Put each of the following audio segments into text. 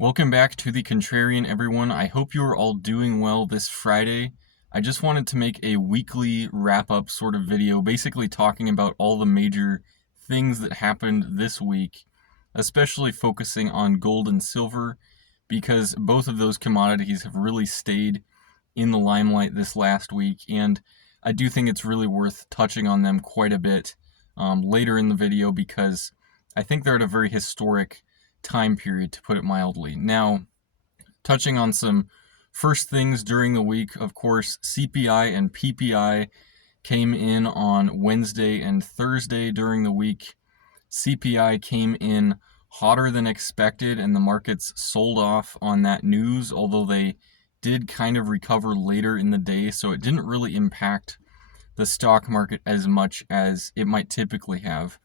Welcome back to the Contrarian, everyone. I hope you are all doing well this Friday. I just wanted to make a weekly wrap-up sort of video, basically talking about all the major things that happened this week, especially focusing on gold and silver, because both of those commodities have really stayed in the limelight this last week, and I do think it's really worth touching on them quite a bit later in the video because I think they're at a very historic time period, to put it mildly. Now, touching on some first things during the week, of course, CPI and PPI came in on Wednesday and Thursday during the week. CPI came in hotter than expected, and the markets sold off on that news, although they did kind of recover later in the day, so it didn't really impact the stock market as much as it might typically have.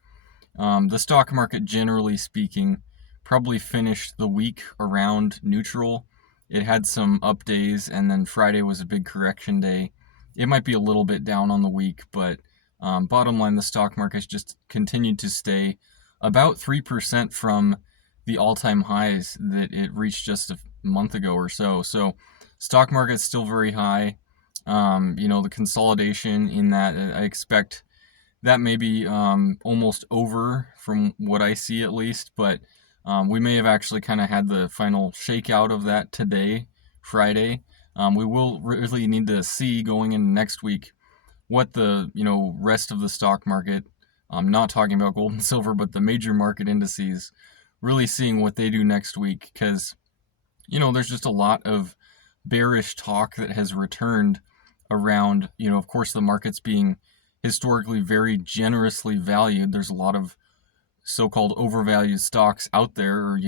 The stock market, generally speaking, probably finished the week around neutral. It had some up days, and then Friday was a big correction day. It might be a little bit down on the week, but bottom line, the stock market has just continued to stay about 3% from the all-time highs that it reached just a month ago or so. So stock market's still very high. The consolidation in that, I expect that may be almost over from what I see at least, but we may have actually kind of had the final shakeout of that today, Friday. We will really need to see going into next week what the rest of the stock market, I'm not talking about gold and silver, but the major market indices, really seeing what they do next week, because there's just a lot of bearish talk that has returned around, of course, the markets being historically very generously valued. There's a lot of so-called overvalued stocks out there, or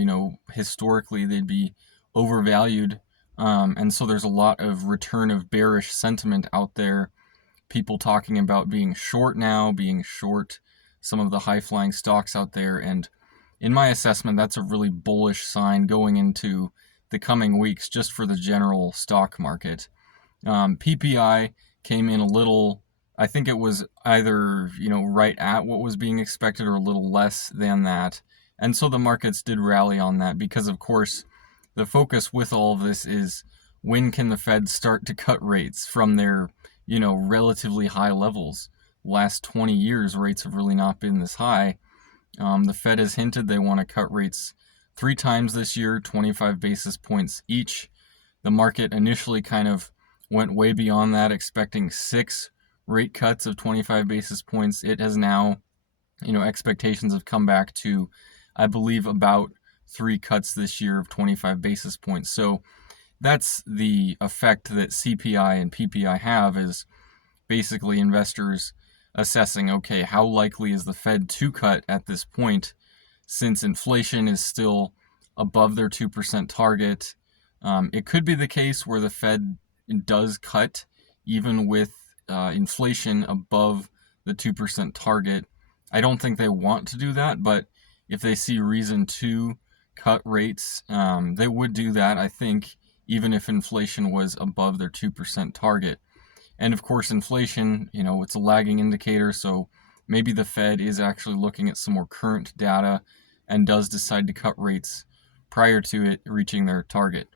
historically they'd be overvalued, and so there's a lot of return of bearish sentiment out there. People talking about being short now, being short some of the high-flying stocks out there, and in my assessment, that's a really bullish sign going into the coming weeks just for the general stock market. PPI came in a little, I think it was either, right at what was being expected or a little less than that. And so the markets did rally on that because, of course, the focus with all of this is when can the Fed start to cut rates from their, relatively high levels. Last 20 years, rates have really not been this high. The Fed has hinted they want to cut rates 3 times this year, 25 basis points each. The market initially kind of went way beyond that, expecting 6 rate cuts of 25 basis points. It has now, expectations have come back to, I believe, about 3 cuts this year of 25 basis points. So that's the effect that CPI and PPI have, is basically investors assessing, okay, how likely is the Fed to cut at this point, since inflation is still above their 2% target. It could be the case where the Fed does cut even with inflation above the 2% target. I don't think they want to do that, but if they see reason to cut rates, they would do that, I think, even if inflation was above their 2% target. And of course, inflation, it's a lagging indicator, so maybe the Fed is actually looking at some more current data and does decide to cut rates prior to it reaching their target.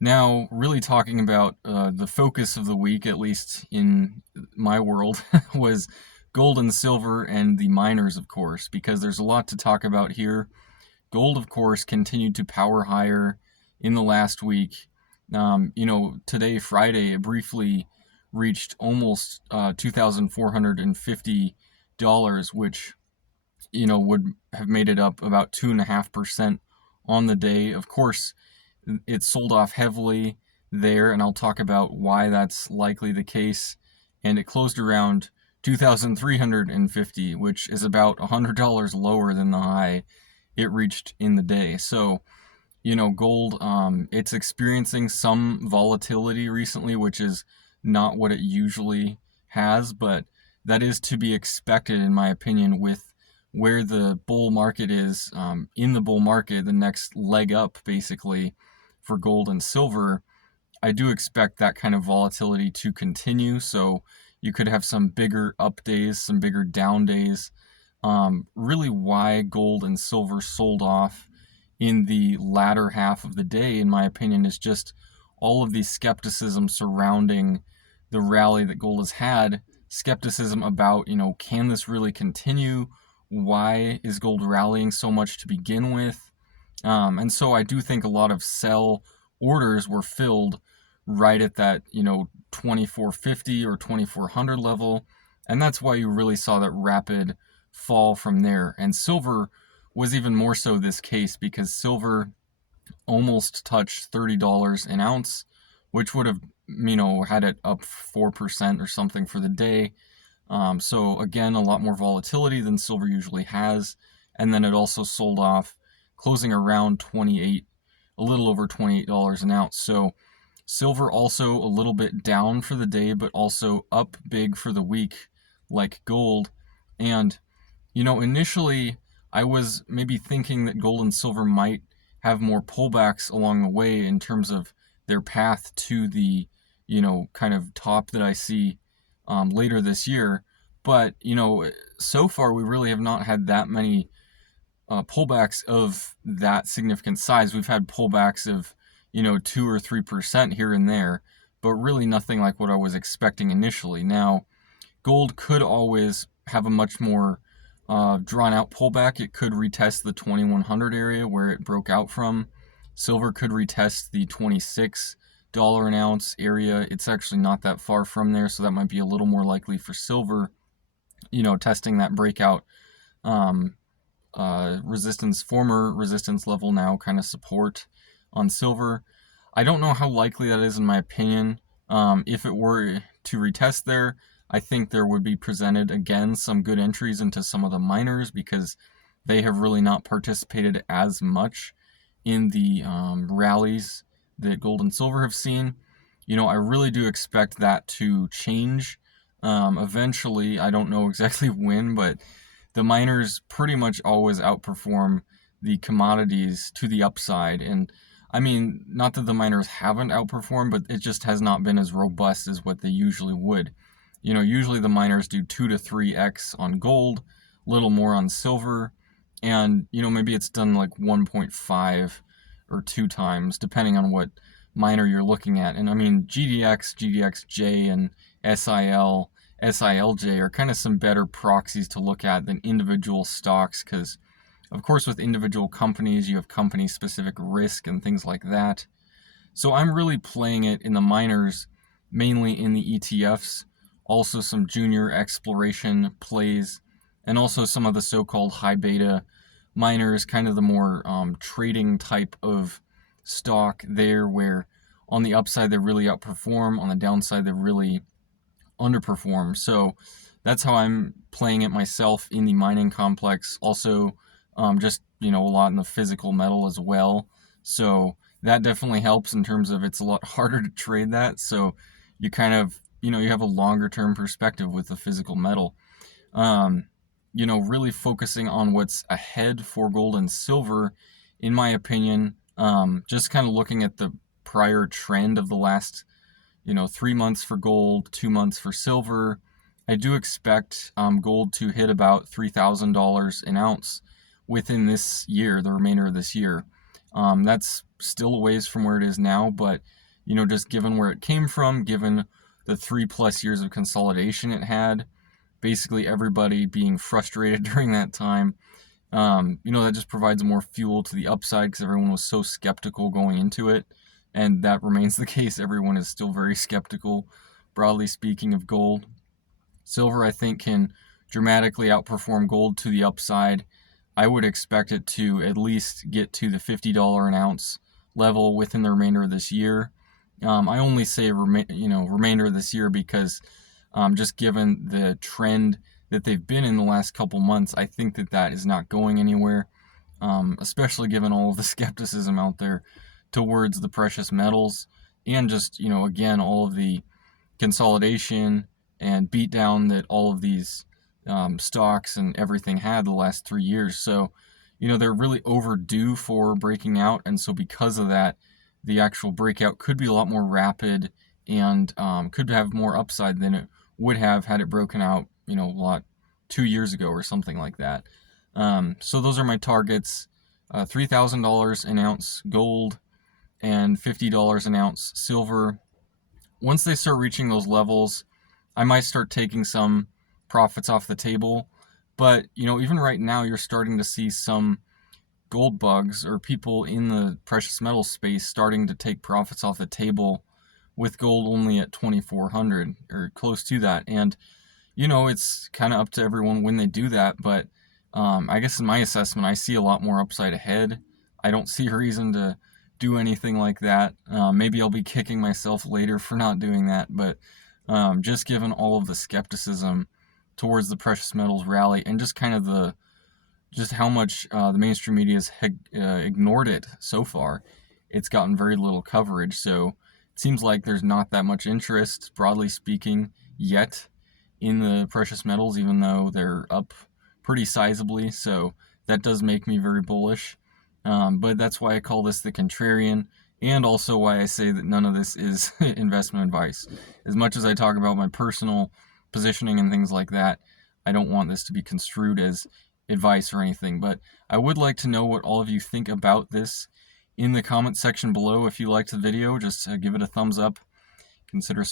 Now, really talking about the focus of the week, at least in my world, was gold and silver and the miners, of course, because there's a lot to talk about here. Gold, of course, continued to power higher in the last week. Today, Friday, it briefly reached almost $2,450, which, would have made it up about 2.5% on the day. Of course, it sold off heavily there, and I'll talk about why that's likely the case. And it closed around 2,350, which is about $100 lower than the high it reached in the day. So, gold, it's experiencing some volatility recently, which is not what it usually has, but that is to be expected, in my opinion, with where the bull market is. In the bull market, the next leg up, basically, for gold and silver, I do expect that kind of volatility to continue. So you could have some bigger up days, some bigger down days. Really why gold and silver sold off in the latter half of the day, in my opinion, is just all of the skepticism surrounding the rally that gold has had. Skepticism about, can this really continue? Why is gold rallying so much to begin with? And so I do think a lot of sell orders were filled right at that, 2450 or 2400 level. And that's why you really saw that rapid fall from there. And silver was even more so this case because silver almost touched $30 an ounce, which would have, had it up 4% or something for the day. So again, a lot more volatility than silver usually has. And then it also sold off, closing around 28, a little over $28 an ounce. So silver also a little bit down for the day, but also up big for the week, like gold. And, initially I was maybe thinking that gold and silver might have more pullbacks along the way in terms of their path to the, kind of top that I see later this year. But, so far we really have not had that many pullbacks of that significant size. We've had pullbacks of, 2 or 3% here and there, but really nothing like what I was expecting initially. Now, gold could always have a much more drawn out pullback. It could retest the 2100 area where it broke out from. Silver could retest the $26 an ounce area. It's actually not that far from there, so that might be a little more likely for silver, testing that breakout resistance, former resistance level, now kind of support on silver. I don't know how likely that is in my opinion. If it were to retest there, I think there would be presented again some good entries into some of the miners because they have really not participated as much in the rallies that gold and silver have seen. I really do expect that to change eventually. I don't know exactly when, but the miners pretty much always outperform the commodities to the upside. And I mean, not that the miners haven't outperformed, but it just has not been as robust as what they usually would. Usually the miners do 2 to 3x on gold, a little more on silver, and, maybe it's done like 1.5 or 2 times, depending on what miner you're looking at. And I mean, GDX, GDXJ, and SIL, SILJ are kind of some better proxies to look at than individual stocks because, of course, with individual companies, you have company-specific risk and things like that. So I'm really playing it in the miners, mainly in the ETFs, also some junior exploration plays, and also some of the so-called high beta miners, kind of the more trading type of stock there, where on the upside they really outperform, on the downside they really underperform. So that's how I'm playing it myself in the mining complex. Also, just, a lot in the physical metal as well. So that definitely helps in terms of it's a lot harder to trade that. So you kind of, you have a longer term perspective with the physical metal. Really focusing on what's ahead for gold and silver, in my opinion, just kind of looking at the prior trend of the last 3 months for gold, 2 months for silver. I do expect gold to hit about $3,000 an ounce within this year, the remainder of this year. That's still a ways from where it is now, but just given where it came from, given the 3+ years of consolidation it had, basically everybody being frustrated during that time, that just provides more fuel to the upside because everyone was so skeptical going into it. And that remains the case. Everyone is still very skeptical, broadly speaking, of gold. Silver, I think, can dramatically outperform gold to the upside. I would expect it to at least get to the $50 an ounce level within the remainder of this year. I only say remainder of this year because just given the trend that they've been in the last couple months, I think that is not going anywhere, especially given all of the skepticism out there towards the precious metals and just, again, all of the consolidation and beatdown that all of these stocks and everything had the last 3 years. So, they're really overdue for breaking out. And so because of that, the actual breakout could be a lot more rapid and could have more upside than it would have had it broken out, a lot 2 years ago or something like that. So those are my targets. $3,000 an ounce gold and $50 an ounce silver. Once they start reaching those levels, I might start taking some profits off the table. But, even right now, you're starting to see some gold bugs or people in the precious metal space starting to take profits off the table with gold only at 2,400 or close to that. And, it's kind of up to everyone when they do that. But I guess in my assessment, I see a lot more upside ahead. I don't see a reason to do anything like that. Maybe I'll be kicking myself later for not doing that. But just given all of the skepticism towards the precious metals rally and just kind of just how much the mainstream media has ignored it so far, it's gotten very little coverage. So it seems like there's not that much interest, broadly speaking, yet in the precious metals, even though they're up pretty sizably. So that does make me very bullish. But that's why I call this the Contrarian, and also why I say that none of this is investment advice. As much as I talk about my personal positioning and things like that, I don't want this to be construed as advice or anything. But I would like to know what all of you think about this in the comment section below. If you liked the video, just give it a thumbs up. Consider